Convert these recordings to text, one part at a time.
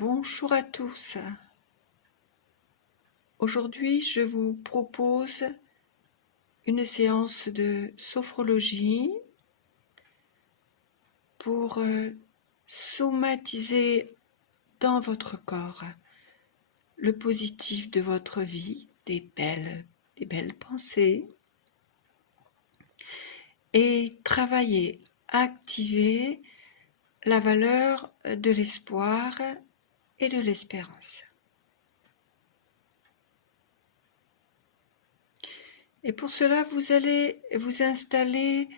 Bonjour à tous. Aujourd'hui, je vous propose une séance de sophrologie pour somatiser dans votre corps le positif de votre vie, des belles pensées, et travailler, activer la valeur de l'espoir et de l'espérance. Et pour cela, vous allez vous installer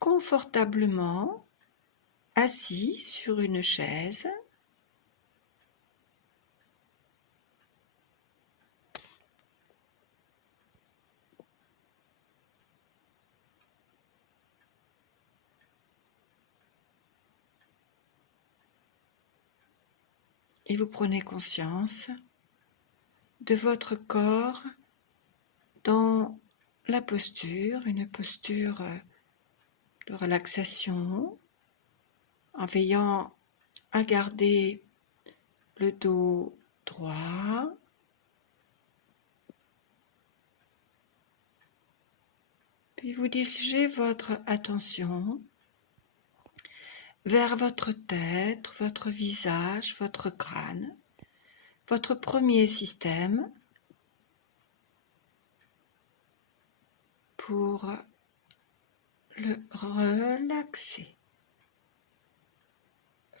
confortablement, assis sur une chaise. Et vous prenez conscience de votre corps dans la posture, une posture de relaxation, en veillant à garder le dos droit, puis vous dirigez votre attention vers votre tête, votre visage, votre crâne, votre premier système, pour le relaxer.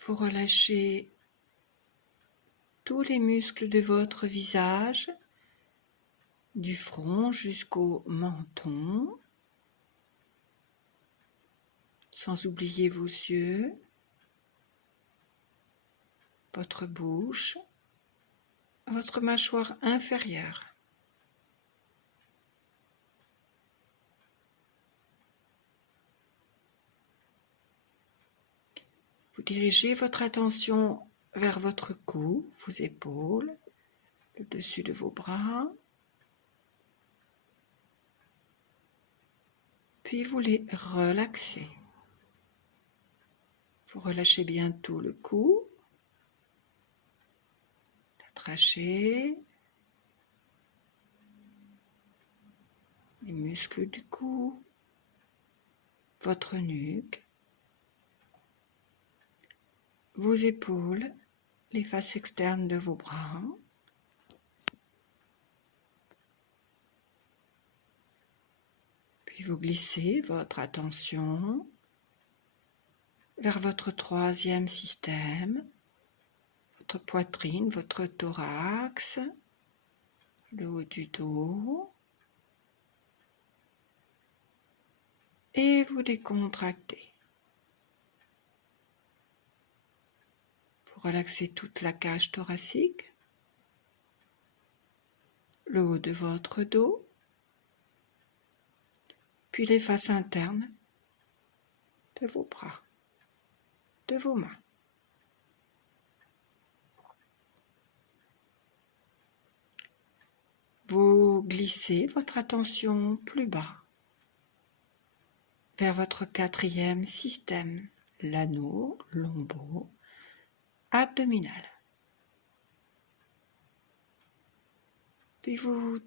Vous relâchez tous les muscles de votre visage, du front jusqu'au menton, sans oublier vos yeux, votre bouche, votre mâchoire inférieure. Vous dirigez votre attention vers votre cou, vos épaules, le dessus de vos bras, puis vous les relaxez. Vous relâchez bien tout le cou, la trachée, les muscles du cou, votre nuque, vos épaules, les faces externes de vos bras, puis vous glissez votre attention vers votre troisième système, votre poitrine, votre thorax, le haut du dos, et vous décontractez. Vous relaxez toute la cage thoracique, le haut de votre dos, puis les faces internes de vos bras, de vos mains. Vous glissez votre attention plus bas, vers votre quatrième système, l'anneau lombo-abdominal. Puis vous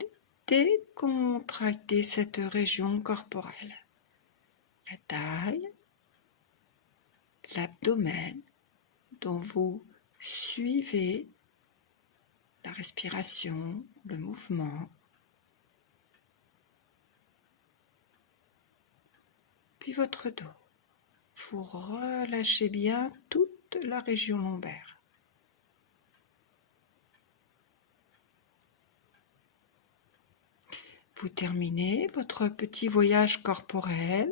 décontractez cette région corporelle, la taille, l'abdomen, dont vous suivez la respiration, le mouvement, puis votre dos. Vous relâchez bien toute la région lombaire. Vous terminez votre petit voyage corporel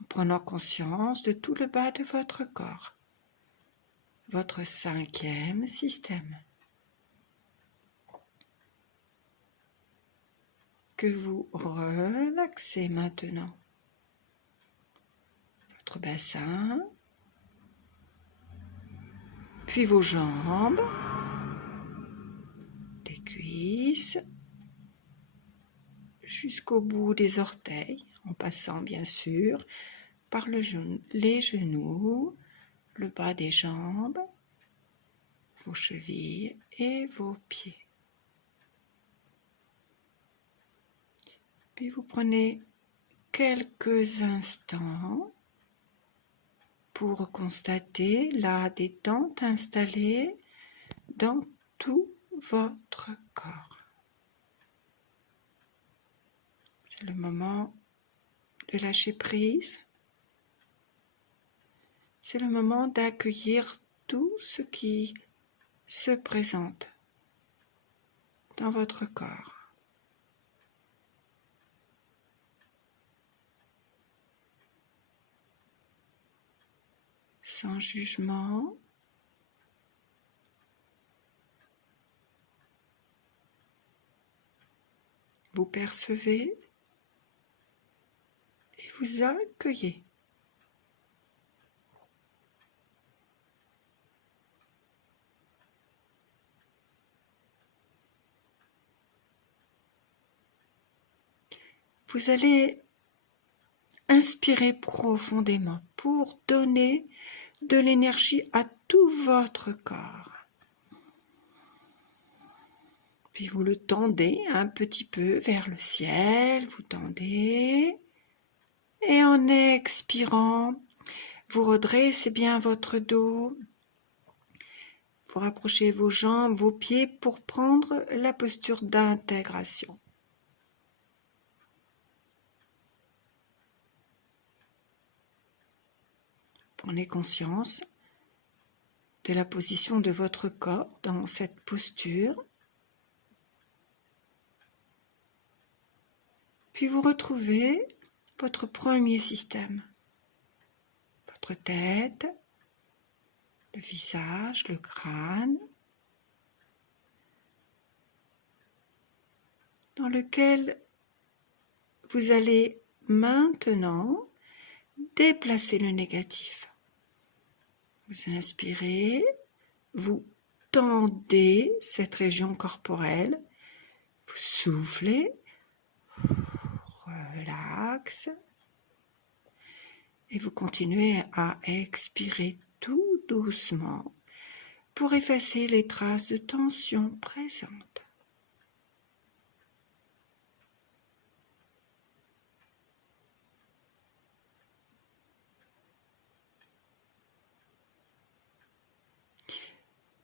en prenant conscience de tout le bas de votre corps, votre cinquième système, que vous relaxez maintenant. Votre bassin, puis vos jambes, des cuisses, jusqu'au bout des orteils, en passant bien sûr par les genoux, le bas des jambes, vos chevilles et vos pieds. Puis vous prenez quelques instants pour constater la détente installée dans tout votre corps. C'est le moment de lâcher prise. C'est le moment d'accueillir tout ce qui se présente dans votre corps. Sans jugement, vous percevez et vous accueillez. Vous allez inspirer profondément pour donner de l'énergie à tout votre corps. Puis vous le tendez un petit peu vers le ciel, vous tendez. Et en expirant, vous redressez bien votre dos. Vous rapprochez vos jambes, vos pieds pour prendre la posture d'intégration. Prenez conscience de la position de votre corps dans cette posture. Puis vous retrouvez votre premier système. Votre tête, le visage, le crâne, dans lequel vous allez maintenant déplacer le négatif. Vous inspirez, vous tendez cette région corporelle, vous soufflez, relax, et vous continuez à expirer tout doucement pour effacer les traces de tension présentes.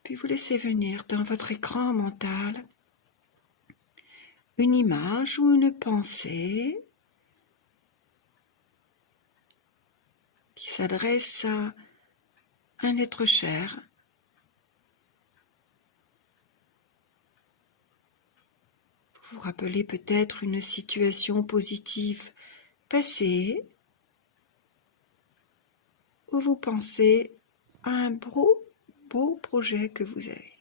Puis vous laissez venir dans votre écran mental une image ou une pensée qui s'adresse à un être cher. Vous vous rappelez peut-être une situation positive passée ou vous pensez à un beau projet que vous avez.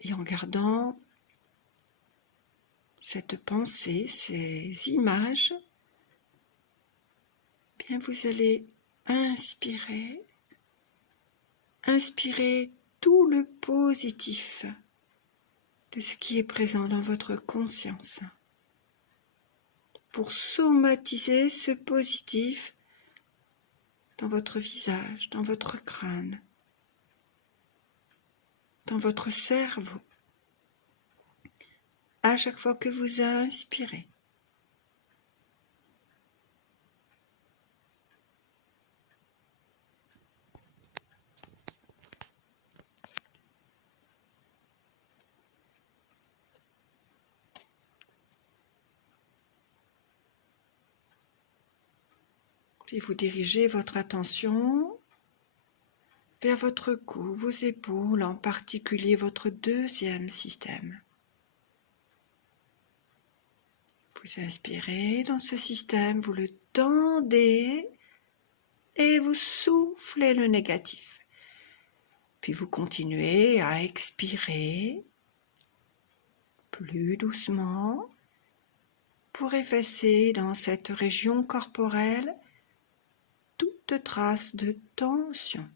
Et en gardant cette pensée, ces images, bien vous allez inspirer tout le positif de ce qui est présent dans votre conscience. Pour somatiser ce positif dans votre visage, dans votre crâne, dans votre cerveau, à chaque fois que vous inspirez. Puis vous dirigez votre attention vers votre cou, vos épaules, en particulier votre deuxième système. Vous inspirez dans ce système, vous le tendez et vous soufflez le négatif. Puis vous continuez à expirer plus doucement pour effacer dans cette région corporelle toute trace de tension.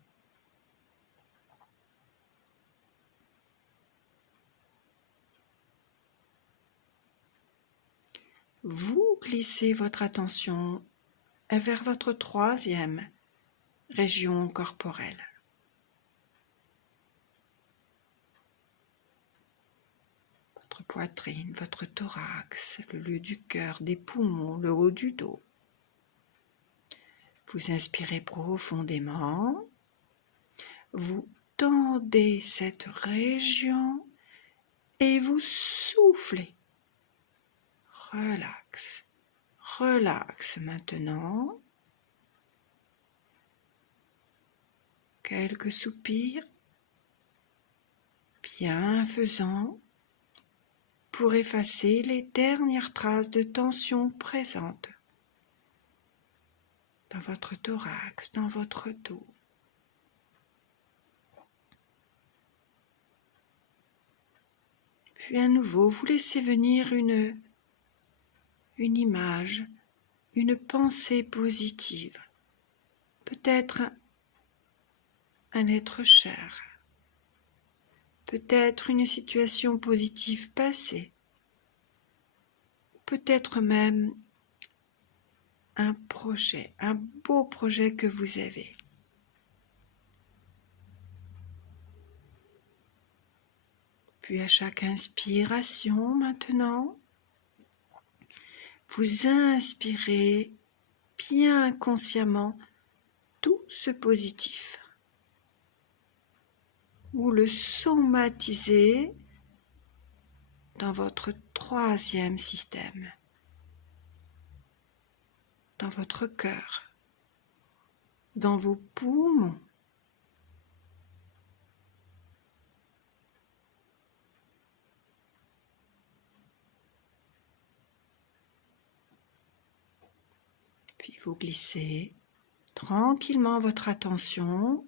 vous glissez votre attention vers votre troisième région corporelle. Votre poitrine, votre thorax, le lieu du cœur, des poumons, le haut du dos. Vous inspirez profondément, vous tendez cette région et vous soufflez. Relax, relax maintenant. Quelques soupirs bienfaisants pour effacer les dernières traces de tension présentes dans votre thorax, dans votre dos. Puis à nouveau, vous laissez venir une image, une pensée positive, peut-être un être cher, peut-être une situation positive passée, peut-être même un projet, un beau projet que vous avez. Puis à chaque inspiration maintenant, vous inspirez bien consciemment tout ce positif. Vous le somatisez dans votre troisième système, dans votre cœur, dans vos poumons. Puis vous glissez tranquillement votre attention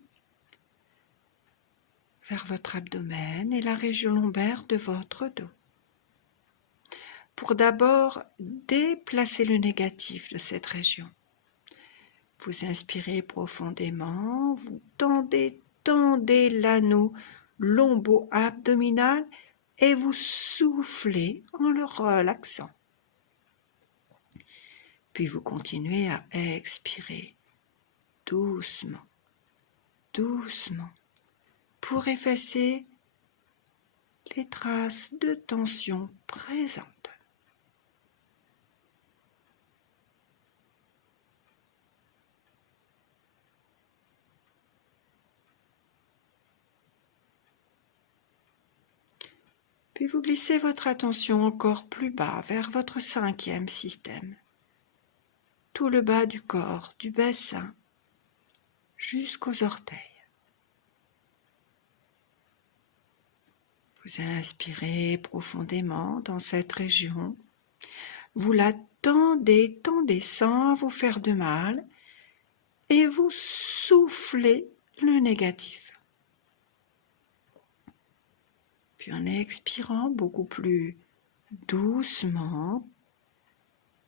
vers votre abdomen et la région lombaire de votre dos. Pour d'abord déplacer le négatif de cette région. Vous inspirez profondément, vous tendez l'anneau lombo-abdominal et vous soufflez en le relaxant. Puis vous continuez à expirer doucement, doucement, pour effacer les traces de tension présentes. Puis vous glissez votre attention encore plus bas vers votre cinquième système. Tout le bas du corps, du bassin, jusqu'aux orteils. Vous inspirez profondément dans cette région. Vous la tendez sans vous faire de mal et vous soufflez le négatif. Puis en expirant beaucoup plus doucement,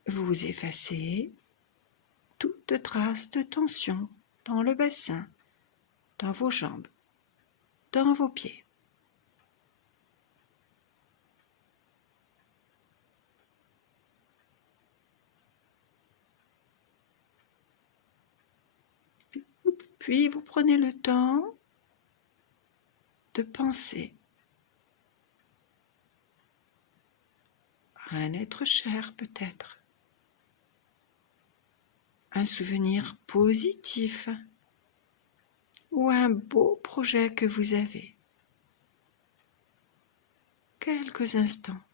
vous effacez toute trace de tension dans le bassin, dans vos jambes, dans vos pieds. Puis vous prenez le temps de penser à un être cher peut-être, un souvenir positif ou un beau projet que vous avez. Quelques instants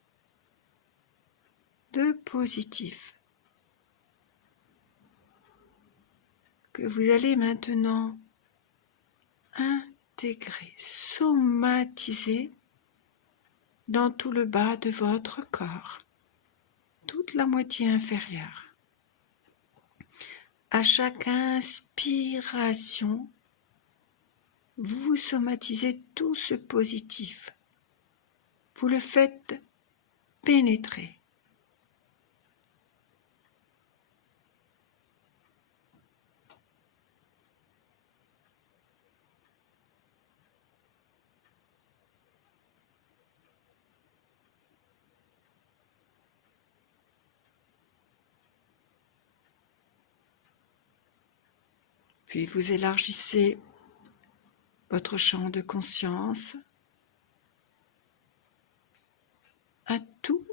de positif que vous allez maintenant intégrer, somatiser dans tout le bas de votre corps, toute la moitié inférieure. À chaque inspiration, vous somatisez tout ce positif. Vous le faites pénétrer. Puis vous élargissez votre champ de conscience à tout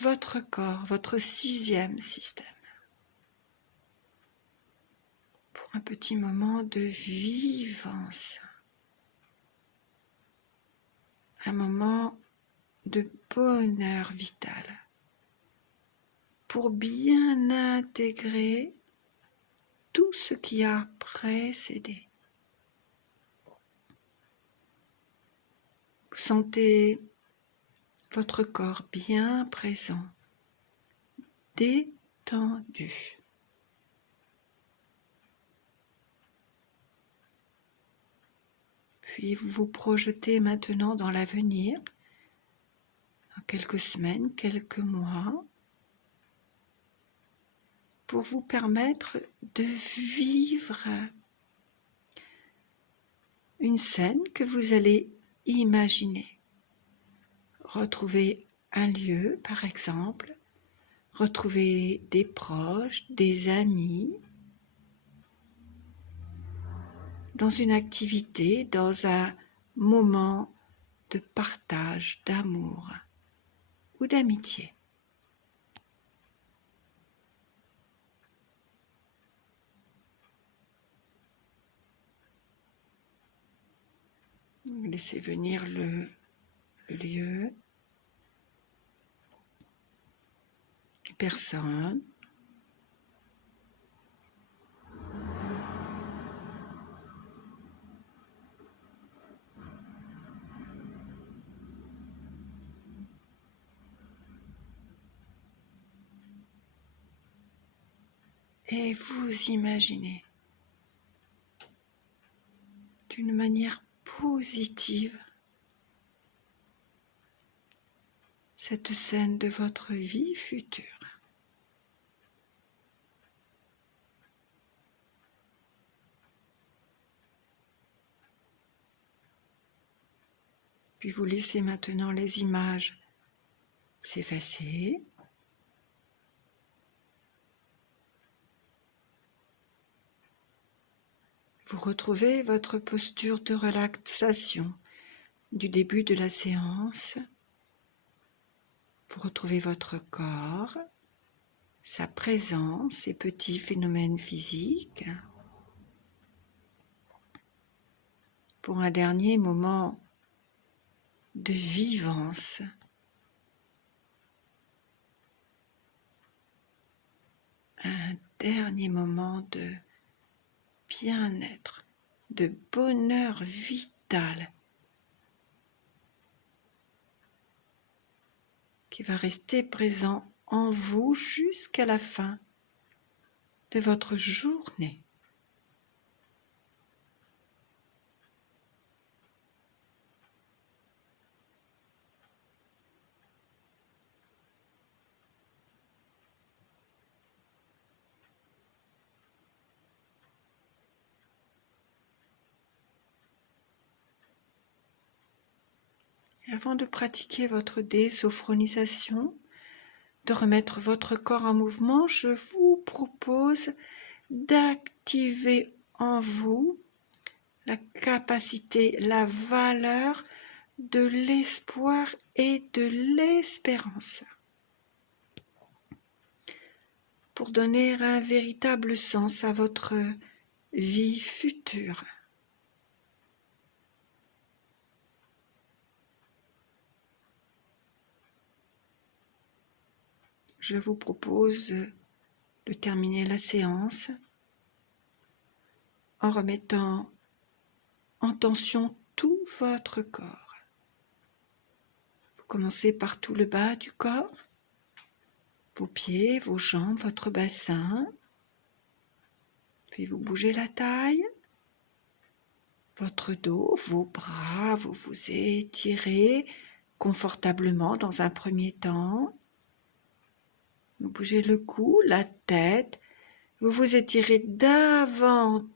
votre corps, votre 6e système. Pour un petit moment de vivance, un moment de bonheur vital, pour bien intégrer tout ce qui a précédé. Vous sentez votre corps bien présent, détendu. Puis vous vous projetez maintenant dans l'avenir, dans quelques semaines, quelques mois, pour vous permettre de vivre une scène que vous allez imaginer. Retrouver un lieu, par exemple, retrouver des proches, des amis, dans une activité, dans un moment de partage, d'amour ou d'amitié. Laissez venir le lieu, les personnes. Et vous imaginez d'une manière positive cette scène de votre vie future. Puis vous laissez maintenant les images s'effacer. Vous retrouvez votre posture de relaxation du début de la séance. Vous retrouvez votre corps, sa présence, ses petits phénomènes physiques. Pour un dernier moment de vivance. Un dernier moment de bien-être, de bonheur vital qui va rester présent en vous jusqu'à la fin de votre journée. Et avant de pratiquer votre désophonisation, de remettre votre corps en mouvement, je vous propose d'activer en vous la capacité, la valeur de l'espoir et de l'espérance pour donner un véritable sens à votre vie future. Je vous propose de terminer la séance en remettant en tension tout votre corps. Vous commencez par tout le bas du corps, vos pieds, vos jambes, votre bassin, puis vous bougez la taille, votre dos, vos bras, vous vous étirez confortablement dans un premier temps. Vous bougez le cou, la tête, vous vous étirez davantage,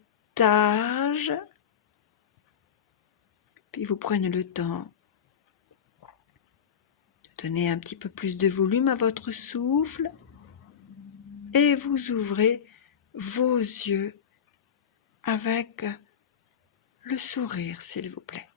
puis vous prenez le temps de donner un petit peu plus de volume à votre souffle et vous ouvrez vos yeux avec le sourire, s'il vous plaît.